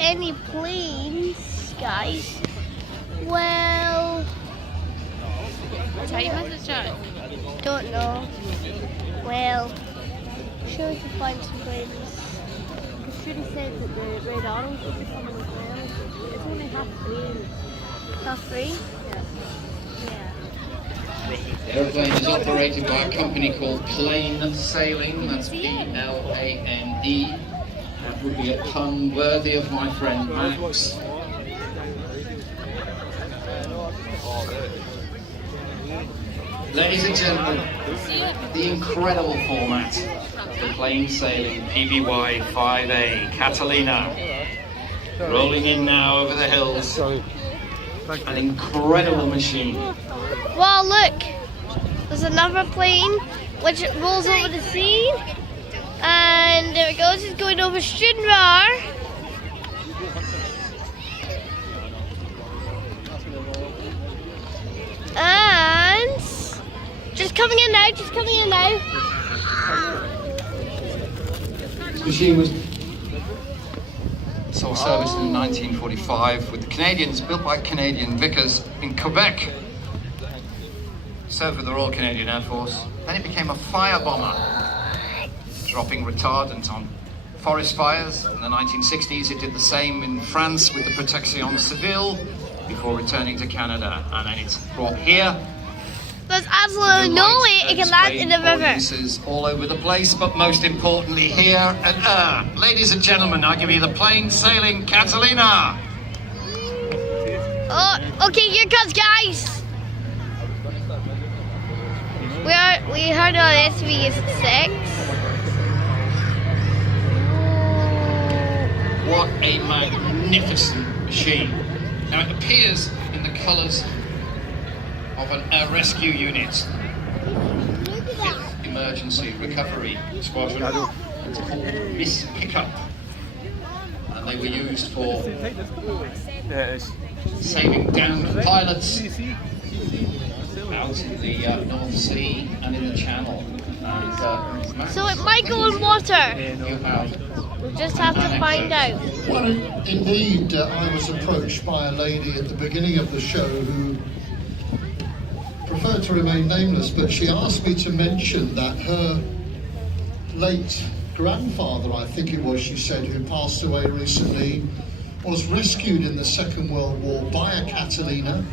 any planes, guys. Well, don't know. Well, sure we can find some planes. Because Trudy said that the Red Arrows would be coming as well. It's only half three. Half three? Yeah. The aeroplane is operated by a company called Plane Sailing. That's P-L-A-N-E. That would be a pun worthy of my friend Max. Ladies and gentlemen, the incredible format for Plane Sailing PBY 5A Catalina. Rolling in now over the hills. An incredible machine. Well, look, there's another plane which rolls over the sea, and there it goes. It's going over Shinrar. And just coming in now. This machine was saw service in 1945 with the Canadians, built by Canadian Vickers in Quebec. Served with the Royal Canadian Air Force. Then it became a fire bomber, dropping retardant on forest fires. In the 1960s, it did the same in France with the Protection Civile before returning to Canada. And then it's brought here. There's absolutely no way it can land in the river. Audiences all over the place, but most importantly here at ladies and gentlemen, I give you the Plane Sailing Catalina. Oh, okay, here comes, guys. We heard on SV6. What a magnificent machine. Now it appears in the colours of a rescue unit. 5th Emergency Recovery Squadron. It's called Miss Pickup. And they were used for saving downed pilots out in the North Sea and in the Channel. And, So it might go in water. you have We'll just have to find out. Well, indeed, I was approached by a lady at the beginning of the show who preferred to remain nameless, but she asked me to mention that her late grandfather, I think it was, she said, who passed away recently, was rescued in the Second World War by a Catalina,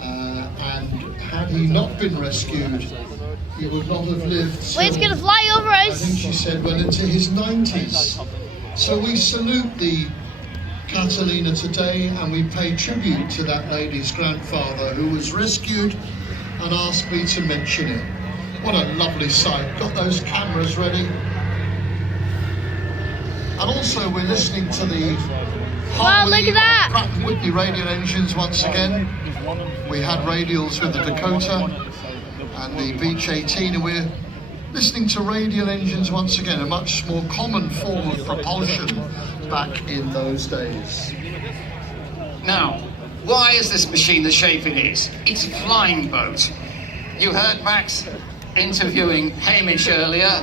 and had he not been rescued, he would not have lived. Wait, it's going to fly over I us. think she said well into his 90s. So we salute the Catalina today, and we pay tribute to that lady's grandfather who was rescued and asked me to mention it. What a lovely sight. Got those cameras ready. And also we're listening to the Wow, look at that. Pratt & Whitney radial engines once again. We had radials with the Dakota and the Beech 18, and we're listening to radial engines once again, a much more common form of propulsion back in those days. Now, why is this machine the shape it is? It's a flying boat. You heard Max interviewing Hamish earlier.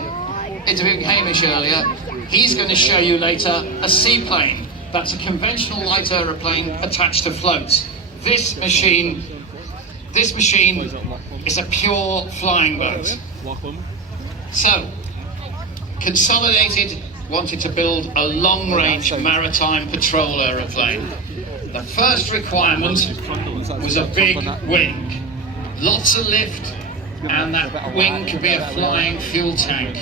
He's going to show you later a seaplane. That's a conventional light aeroplane attached to floats. This machine is a pure flying boat. So, Consolidated wanted to build a long-range maritime patrol aeroplane. The first requirement was a big wing, lots of lift, and that wing could be a flying fuel tank.